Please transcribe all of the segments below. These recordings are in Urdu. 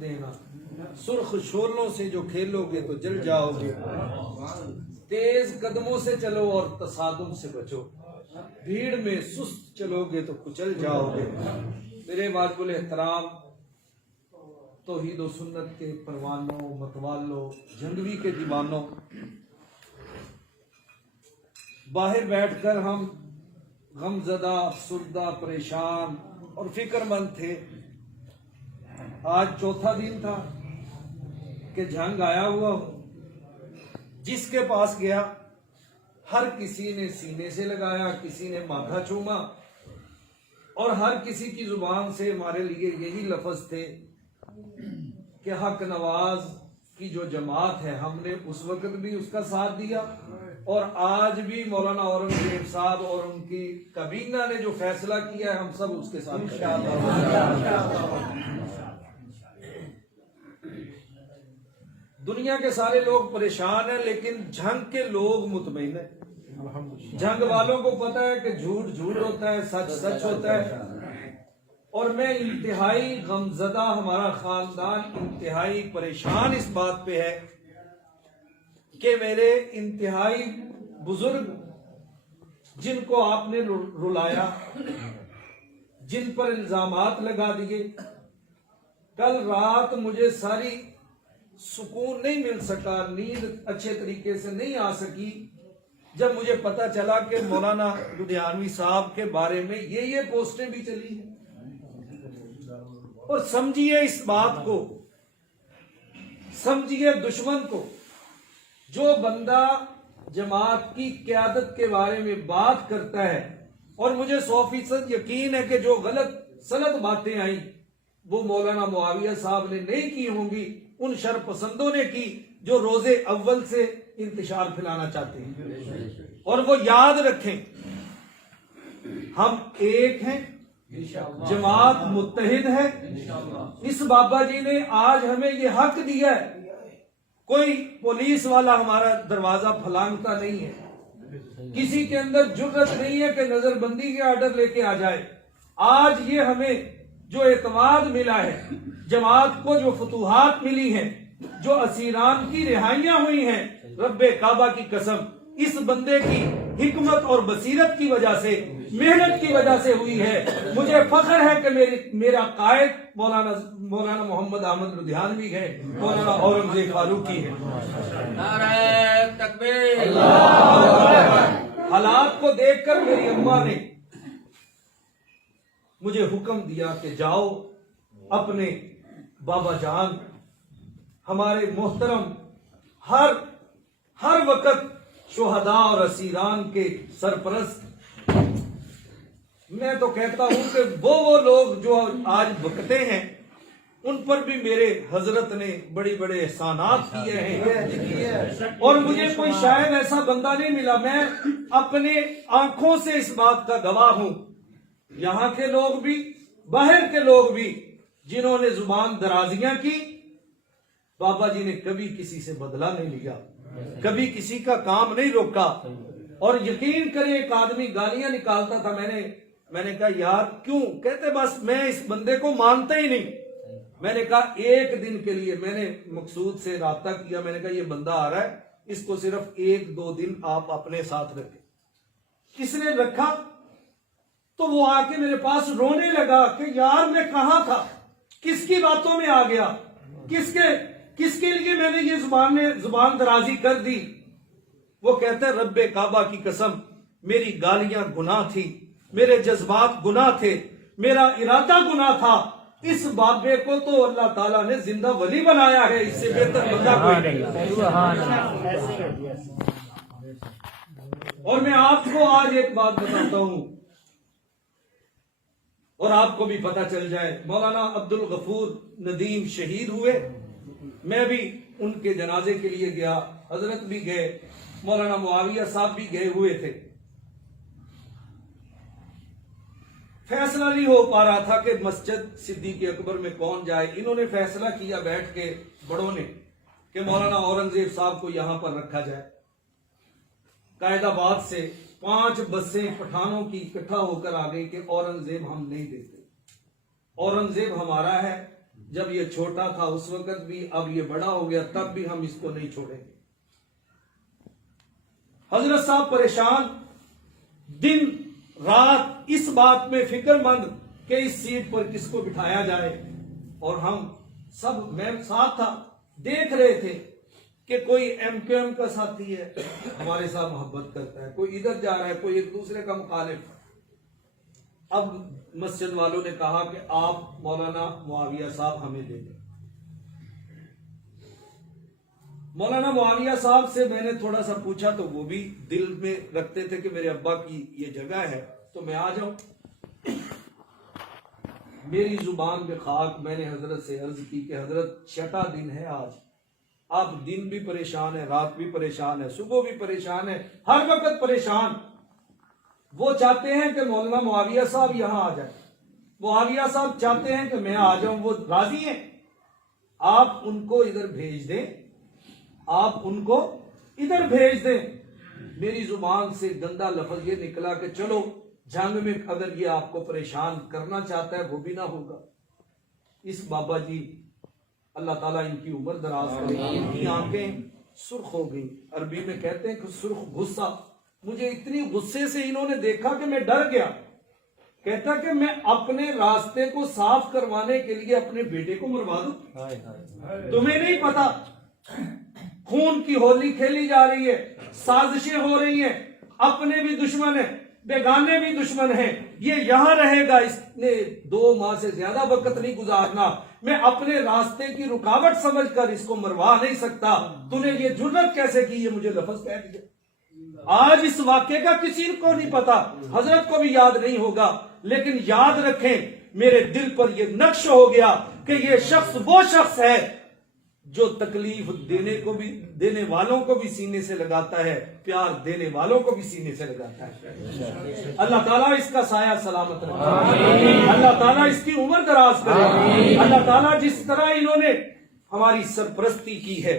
دینا سرخ شولوں سے جو کھیلو گے تو جل جاؤ گے، تیز قدموں سے چلو اور تصادم سے بچو، بھیڑ میں سست چلو گے تو کچل جاؤ گے۔ میرے واجب الاحترام توحید و سنت کے پروانوں، متوالوں، جھنگوی کے دیوانوں، باہر بیٹھ کر ہم غم زدہ، افسردہ، پریشان اور فکر مند تھے۔ آج چوتھا دن تھا کہ جنگ آیا ہوا ہوں، جس کے پاس گیا ہر کسی نے سینے سے لگایا، کسی نے ماتھا چوما، اور ہر کسی کی زبان سے ہمارے لیے یہی لفظ تھے کہ حق نواز کی جو جماعت ہے، ہم نے اس وقت بھی اس کا ساتھ دیا، اور آج بھی مولانا اورنگزیب صاحب اور ان کی کابینہ نے جو فیصلہ کیا ہے، ہم سب اس کے ساتھ دنیا کے سارے لوگ پریشان ہیں، لیکن جنگ کے لوگ مطمئن ہیں۔ جنگ والوں کو پتا ہے کہ جھوٹ جھوٹ ہوتا ہے، سچ سچ ہوتا ہے، اور میں انتہائی غمزدہ، ہمارا خاندان انتہائی پریشان اس بات پہ ہے کہ میرے انتہائی بزرگ جن کو آپ نے رلایا، جن پر الزامات لگا دیے، کل رات مجھے ساری سکون نہیں مل سکا، نیند اچھے طریقے سے نہیں آ سکی جب مجھے پتا چلا کہ مولانا لدھیانوی صاحب کے بارے میں یہ پوسٹیں بھی چلی ہیں۔ اور سمجھیے اس بات کو، سمجھیے دشمن کو، جو بندہ جماعت کی قیادت کے بارے میں بات کرتا ہے، اور مجھے 100% یقین ہے کہ جو غلط سلط باتیں آئیں وہ مولانا معاویہ صاحب نے نہیں کی ہوں گی، ان شر پسندوں نے کی جو روزے اول سے انتشار پھیلانا چاہتے ہیں۔ اور وہ یاد رکھیں، ہم ایک ہیں، جماعت متحد ہے۔ اس بابا جی نے آج ہمیں یہ حق دیا ہے، کوئی پولیس والا ہمارا دروازہ پھلانگتا نہیں ہے، کسی کے اندر جرت نہیں ہے کہ نظر بندی کے آرڈر لے کے آ جائے۔ آج یہ ہمیں جو اعتماد ملا ہے، جماعت کو جو فتوحات ملی ہیں، جو اسیران کی رہائیاں ہوئی ہیں، رب کعبہ کی قسم اس بندے کی حکمت اور بصیرت کی وجہ سے، محنت کی وجہ سے ہوئی ہے۔ مجھے فخر ہے کہ میرا قائد مولانا محمد احمد لدھیانوی ہے، مولانا اورنگزیب فاروقی ہے۔ نعرہ تکبیر! حالات کو دیکھ کر میری اماں نے مجھے حکم دیا کہ جاؤ اپنے بابا جان، ہمارے محترم، ہر وقت شہداء اور اسیران کے سرپرست۔ میں تو کہتا ہوں کہ وہ لوگ جو آج بکتے ہیں، ان پر بھی میرے حضرت نے بڑے بڑے احسانات کیے ہیں، اور مجھے کوئی شاید ایسا بندہ نہیں ملا۔ میں اپنے آنکھوں سے اس بات کا گواہ ہوں، یہاں کے لوگ بھی، باہر کے لوگ بھی، جنہوں نے زبان درازیاں کی، بابا جی نے کبھی کسی سے بدلہ نہیں لیا، کبھی کسی کا کام نہیں روکا۔ اور یقین کریں، ایک آدمی گالیاں نکالتا تھا، میں نے کہا یار کیوں؟ کہتے بس میں اس بندے کو مانتا ہی نہیں۔ میں نے کہا ایک دن کے لیے، میں نے مقصود سے رابطہ کیا، میں نے کہا یہ بندہ آ رہا ہے، اس کو صرف 1-2 دن آپ اپنے ساتھ رکھیں۔ کس نے رکھا تو وہ آ کے میرے پاس رونے لگا کہ یار میں کہاں تھا، کس کی باتوں میں آ گیا، کس کے لیے میں نے یہ زبان درازی کر دی۔ وہ کہتا ہے رب کعبہ کی قسم میری گالیاں گناہ تھی، میرے جذبات گناہ تھے، میرا ارادہ گناہ تھا۔ اس بابے کو تو اللہ تعالیٰ نے زندہ ولی بنایا ہے، اس سے بہتر بندہ کوئی نہیں۔ اور میں آپ کو آج ایک بات بتاتا ہوں، اور آپ کو بھی پتہ چل جائے، مولانا عبدالغفور ندیم شہید ہوئے، میں بھی ان کے جنازے کے لیے گیا، حضرت بھی گئے، مولانا معاویہ صاحب بھی گئے ہوئے تھے۔ فیصلہ نہیں ہو پا رہا تھا کہ مسجد صدیق اکبر میں کون جائے۔ انہوں نے فیصلہ کیا بیٹھ کے بڑوں نے کہ مولانا اورنگزیب صاحب کو یہاں پر رکھا جائے۔ قائد آباد سے 5 بسیں پٹھانوں کی اکٹھا ہو کر آ گئی کہ اورنگزیب ہم نہیں دیتے، اورنگزیب ہمارا ہے، جب یہ چھوٹا تھا اس وقت بھی، اب یہ بڑا ہو گیا تب بھی ہم اس کو نہیں چھوڑیں گے۔ حضرت صاحب پریشان، دن رات اس بات میں فکر مند کہ اس سیٹ پر کس کو بٹھایا جائے، اور ہم سب، میں ساتھ تھا، دیکھ رہے تھے کہ کوئی ایم کیو ایم کا ساتھی ہے ہمارے ساتھ محبت کرتا ہے، کوئی ادھر جا رہا ہے، کوئی ایک دوسرے کا مخالف۔ اب مسجد والوں نے کہا کہ آپ مولانا معاویہ صاحب ہمیں دے دیں۔ مولانا معاویہ صاحب سے میں نے تھوڑا سا پوچھا تو وہ بھی دل میں رکھتے تھے کہ میرے ابا کی یہ جگہ ہے تو میں آ جاؤں۔ میری زبان پہ خاک، میں نے حضرت سے عرض کی کہ حضرت چھٹا دن ہے آج، آپ دن بھی پریشان ہے، رات بھی پریشان ہے، صبح بھی پریشان ہے، ہر وقت پریشان۔ وہ چاہتے ہیں کہ مولانا معاویہ صاحب یہاں آ جائیں، معاویہ صاحب چاہتے ہیں کہ میں آ جاؤں، وہ راضی ہیں، آپ ان کو ادھر بھیج دیں، آپ ان کو ادھر بھیج دیں۔ میری زبان سے گندا لفظ یہ نکلا کہ چلو جنگ میں اگر یہ آپ کو پریشان کرنا چاہتا ہے وہ بھی نہ ہوگا۔ اس بابا جی، اللہ تعالیٰ ان کی عمر دراز کرے، ان کی آنکھیں سرخ ہو گئی، عربی میں کہتے ہیں کہ سرخ غصہ۔ مجھے اتنی غصے سے انہوں نے دیکھا کہ میں ڈر گیا۔ کہتا کہ میں اپنے راستے کو صاف کروانے کے لیے اپنے بیٹے کو مروا دوں؟ تمہیں نہیں پتا خون کی ہولی کھیلی جا رہی ہے، سازشیں ہو رہی ہیں، اپنے بھی دشمن ہیں، بیگانے بھی دشمن ہیں، یہ یہاں رہے گا، اس نے 2 ماہ سے زیادہ وقت نہیں گزارنا، میں اپنے راستے کی رکاوٹ سمجھ کر اس کو مروا نہیں سکتا، تو نے یہ جرت کیسے کی؟ یہ مجھے لفظ کہہ دیا۔ آج اس واقعے کا کسی کو نہیں پتا، حضرت کو بھی یاد نہیں ہوگا، لیکن یاد رکھیں میرے دل پر یہ نقش ہو گیا کہ یہ شخص وہ شخص ہے جو تکلیف دینے والوں کو بھی سینے سے لگاتا ہے، پیار دینے والوں کو بھی سینے سے لگاتا ہے۔ اللہ تعالیٰ اس کا سایہ سلامت رکھے، اللہ تعالیٰ اس کی عمر دراز کرے، اللہ تعالیٰ جس طرح انہوں نے ہماری سرپرستی کی ہے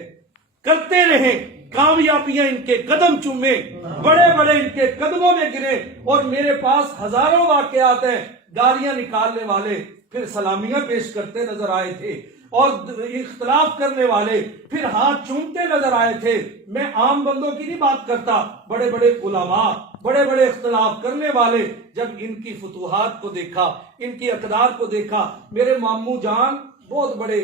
کرتے رہیں، کامیابیاں ان کے قدم چومے، بڑے بڑے ان کے قدموں میں گرے، اور میرے پاس ہزاروں واقعات ہیں، گالیاں نکالنے والے پھر سلامیاں پیش کرتے نظر آئے تھے، اور اختلاف کرنے والے پھر ہاتھ چومتے نظر آئے تھے۔ میں عام بندوں کی نہیں بات کرتا، بڑے بڑے علماء، بڑے بڑے اختلاف کرنے والے، جب ان کی فتوحات کو دیکھا، ان کی اقدار کو دیکھا، میرے ماموں جان بہت بڑے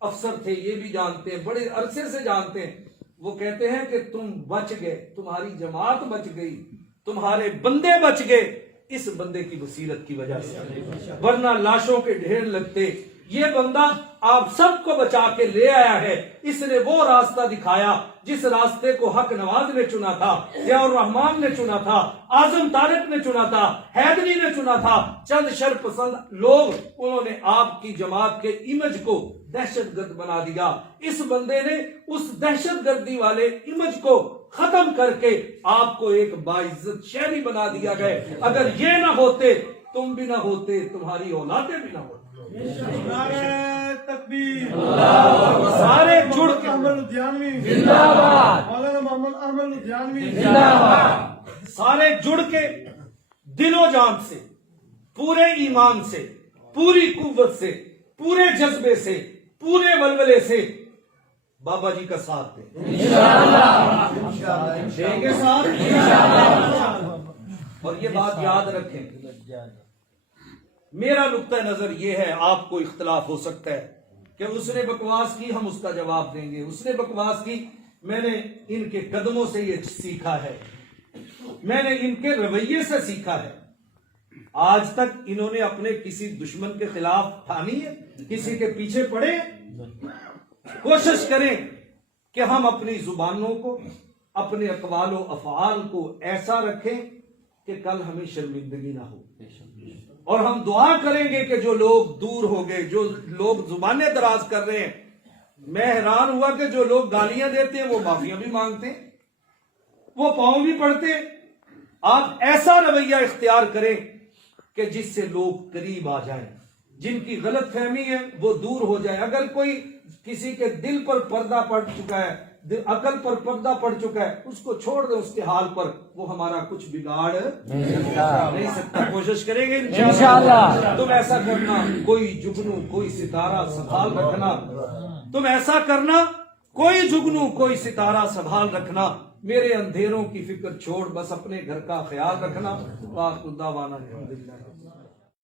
افسر تھے، یہ بھی جانتے ہیں، بڑے عرصے سے جانتے ہیں، وہ کہتے ہیں کہ تم بچ گئے، تمہاری جماعت بچ گئی، تمہارے بندے بچ گئے اس بندے کی بصیرت کی وجہ سے، ورنہ لاشوں کے ڈھیر لگتے۔ یہ بندہ آپ سب کو بچا کے لے آیا ہے، اس نے وہ راستہ دکھایا جس راستے کو حق نواز نے چنا تھا، ضیاء الرحمان نے چنا تھا، اعظم طارق نے چنا تھا، حیدری نے چنا تھا، چند شر پسند لوگ، انہوں نے آپ کی جماعت کے امیج کو دہشت گرد بنا دیا۔ اس بندے نے اس دہشت گردی والے امیج کو ختم کر کے آپ کو ایک باعزت شہری بنا دیا گئے۔ اگر یہ نہ ہوتے، تم بھی نہ ہوتے، تمہاری اولادیں بھی نہ ہوتی۔ نعرہ تکبیر، سارے جڑ کے احمد لدھیانوی زندہ باد، مولانا محمد احمد لدھیانوی زندہ باد، سارے جڑ کے دل و جان سے، پورے ایمان سے، پوری قوت سے، پورے جذبے سے، پورے ولولے سے بابا جی کا ساتھ دیں۔ دیں گے ساتھ؟ اور یہ بات یاد رکھیں، میرا نقطہ نظر یہ ہے، آپ کو اختلاف ہو سکتا ہے کہ اس نے بکواس کی، ہم اس کا جواب دیں گے، اس نے بکواس کی، میں نے ان کے قدموں سے یہ سیکھا ہے، میں نے ان کے رویے سے سیکھا ہے۔ آج تک انہوں نے اپنے کسی دشمن کے خلاف ٹھانی ہے؟ کسی کے پیچھے پڑے؟ کوشش کریں کہ ہم اپنی زبانوں کو، اپنے اقوال و افعال کو ایسا رکھیں کہ کل ہمیں شرمندگی نہ ہو، اور ہم دعا کریں گے کہ جو لوگ دور ہو گئے، جو لوگ زبانیں دراز کر رہے ہیں، میں حیران ہوا کہ جو لوگ گالیاں دیتے ہیں وہ معافیاں بھی مانگتے ہیں، وہ پاؤں بھی پڑتے ہیں۔ آپ ایسا رویہ اختیار کریں کہ جس سے لوگ قریب آ جائیں، جن کی غلط فہمی ہے وہ دور ہو جائے۔ اگر کوئی کسی کے دل پر پردہ پڑ چکا ہے، عقل پر پردہ پڑ چکا ہے، اس کو چھوڑ دے اس کے حال پر، وہ ہمارا کچھ بگاڑ نہیں سکتا۔ کوشش کریں گے انشاءاللہ۔ تم ایسا کرنا، کوئی جگنو کوئی ستارہ سنبھال رکھنا، تم ایسا کرنا، کوئی جگنو کوئی ستارہ سنبھال رکھنا، میرے اندھیروں کی فکر چھوڑ بس اپنے گھر کا خیال رکھنا۔ وآخر دعوانا الحمدللہ۔